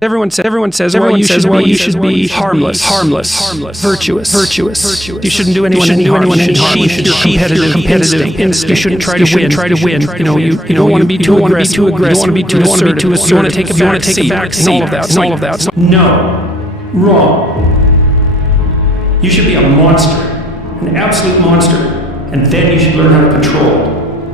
Everyone says, well, you should be harmless, virtuous. You shouldn't do anyone any harm. You should be competitive. You shouldn't try to win. You don't want to be too aggressive. You don't want to be too assertive. You want to take a back seat. And all of that. No. Wrong. You should be a monster. An absolute monster. And then you should learn how to control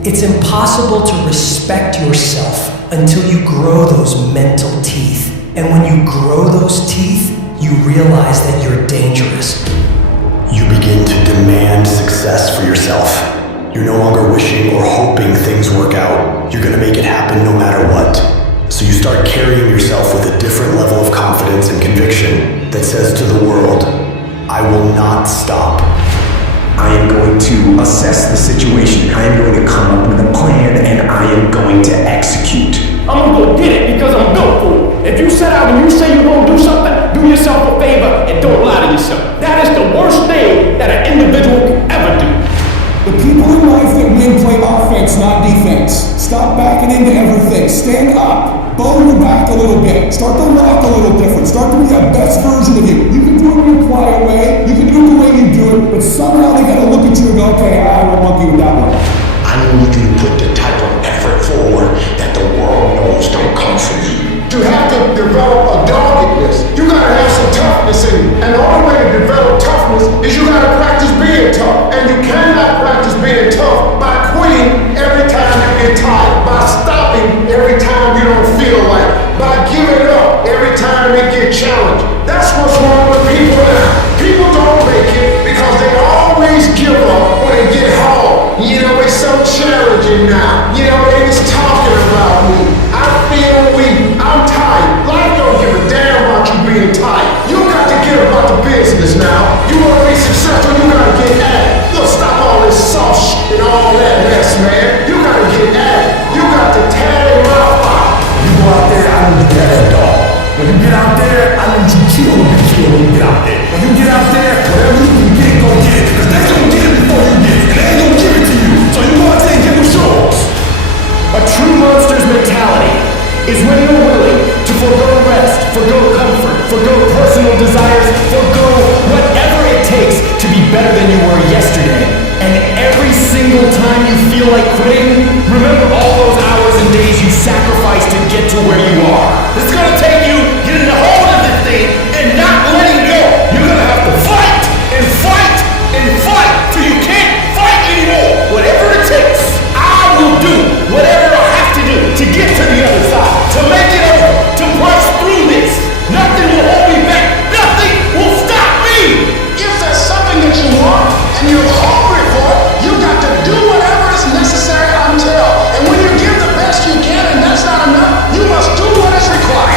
it. It's impossible to respect yourself until you grow those mental teeth. And when you grow those teeth, you realize that you're dangerous. You begin to demand success for yourself. You're no longer wishing or hoping things work out. You're gonna make it happen no matter what. So you start carrying yourself with a different level of confidence and conviction that says to the world, I will not stop. I am going to assess the situation. I am going to come up with a plan and I am going to execute. I'm gonna go get it because I'm built for it. If you set out and you say you're gonna do something, do yourself a favor and don't lie to yourself. That is the worst thing that an individual can ever do. The people in life that win play offense, not defense. Stop backing into everything. Stand up. Bow your back a little bit. Start to walk a little different. Start to be the best version of you. You can do it in your quiet way. You can do it the way you do it. But somehow they gotta look at you and go, okay, I won't monkey with that one. I need you to put the type of effort forward that the world knows don't come from you. You have to develop a doggedness. You gotta have some toughness in you. And the only way to develop toughness is you gotta practice being tough. And you cannot practice being tough by quitting every time you get tired, by stopping every time you don't feel like it, by giving up every time they get challenged. That's what's wrong with people now. People don't make it because they always give up when they get hard. It's so challenging now. They just talking about me. I feel weak. I'm tired. Life don't give a damn about you being tired. You got to get about the business now. You want to be successful, you got to get at it. Look, stop all this soft shit and all that mess, man. You got to get at it. You got to tear your mouth out. You go out there, I need you to have that dog. When you get out there, I need you to kill when you get out there. When you get out there, whatever you can get, go get it. Because they gonna get it before you get it. And they ain't gonna give it to you. So you go out there and get them yours. A true monster's mentality is when you're willing to forgo rest, forgo comfort, forgo personal desires, forgo whatever it takes to be better than you were yesterday. And every single time you feel like quitting, remember all those hours and days you sacrificed to get to where you are. It's gonna take you getting a hold of this thing and not letting go. You're gonna have to fight and fight and fight till you can't fight anymore. Whatever it takes, I will do whatever I have to do to get to the other side, to make it over, to push through this. Nothing will hold me back. Nothing will stop me. If there's something that you want and you're hungry for it, you got to do whatever is necessary until. And when you give the best you can and that's not enough, you must do what is required.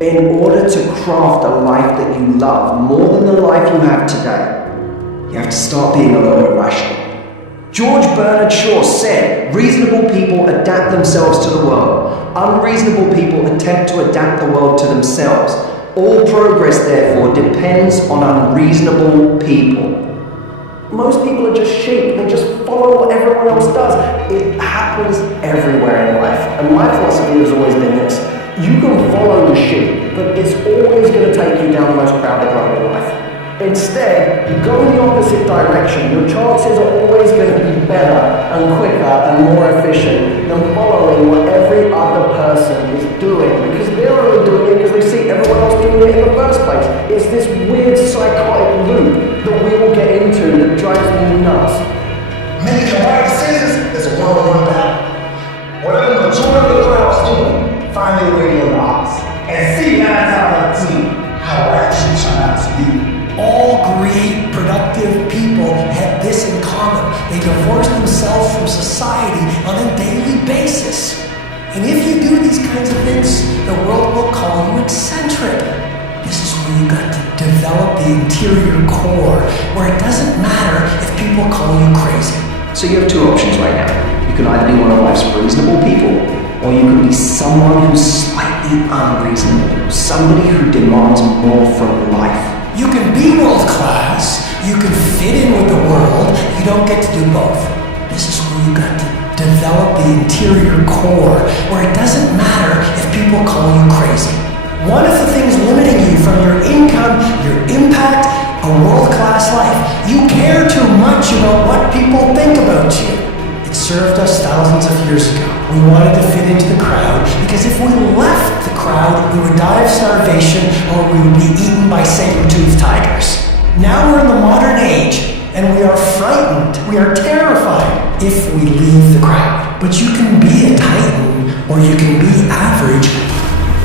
In order to craft a life that you love more than the life you have today, you have to start being a little bit rational. George Bernard Shaw said, reasonable people adapt themselves to the world. Unreasonable people attempt to adapt the world to themselves. All progress, therefore, depends on unreasonable people. Most people are just sheep. They just follow what everyone else does. It happens everywhere in life. And my philosophy has always been this. You can follow the sheep, but it's always going to take you down the most crowded road in life. Instead, go in the opposite direction. Your chances are always going to be better and quicker and more efficient than following what every other person is doing, because they're only doing it because they see everyone else doing it in the first place. It's this weird psychotic loop that we all get into that drives me nuts. Making the right decisions is a one-on-one battle. Whatever the majority of the crowd's doing, find their way to your box and see 9 times out of 10 how right you turn out to be. All great, productive people have this in common. They divorce themselves from society on a daily basis. And if you do these kinds of things, the world will call you eccentric. This is where you got to develop the interior core, where it doesn't matter if people call you crazy. So you have two options right now. You can either be one of life's reasonable people, or you can be someone who's slightly unreasonable, somebody who demands more from life. You can be world class, you can fit in with the world, you don't get to do both. This is where you got to develop the interior core, where it doesn't matter if people call you crazy. One of the things limiting you from your income, your impact, a world class life, you care too much about what people think about you. It served us thousands of years ago. We wanted to fit into the crowd because if we left the crowd, we would die of starvation or we would be eaten by saber-toothed tigers. Now we're in the modern age and we are frightened, we are terrified if we leave the crowd. But you can be a titan or you can be average.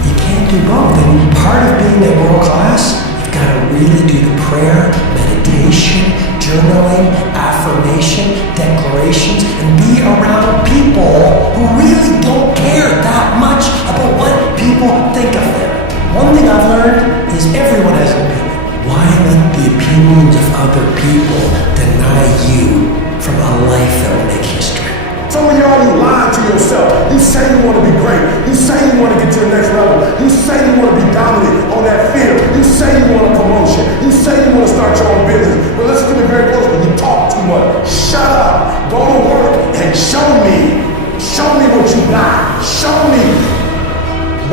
You can't do both. And part of being at world class, you've got to really do the prayer, meditation, journaling, affirmation, declarations, and be around people who really don't care that much about what people think of them. One thing I've learned is everyone has an opinion. Why let the opinions of other people deny you from a life that will make history? Some of y'all, you lying to yourself. You say you want to be great. You say you want to get to the next level. You say you want to be dominant on that field. You say you want a promotion. You say you want to start your own business. But listen to me very closely. You talk too much. Shut up. Go to work and show me. Show me what you got. Show me.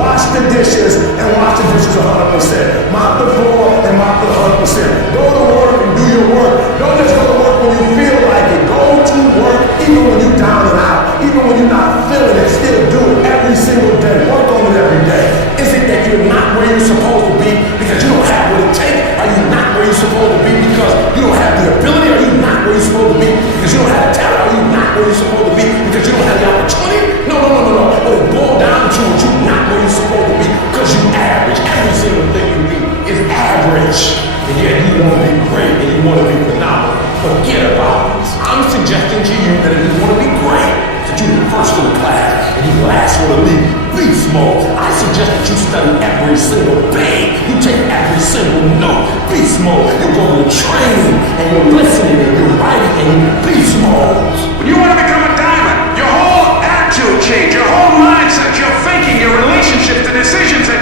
Wash the dishes and wash the dishes 100%. Mop the floor and mop it 100%. Go to work and do your work. Don't just go to work when you feel like it. Go to work even when you're down and out. Even when you're not feeling it. Still do it every single day. Work on it every day. Is it that you're not where you're supposed to be because you don't have what it takes? Are you not where you're supposed to be because you don't have the ability? Are you not where you're supposed to be because you don't have the talent? Are you not where you're supposed to be because you don't have the opportunity? No. But it boils down to you're not where you're supposed to be because you average. Every single thing you do is average. And yet you want to be great and you want to be phenomenal. Forget about it. I'm suggesting to you that if you want to be great, that you're the first in the class and you last for the league. Beast mode. I suggest that you study every single thing. You take every single note. Beast mode. You go to training and you're listening and you're writing and you're beast mode. When you want to become a diamond, your whole attitude change, your whole mindset, your thinking, your relationship, the decisions that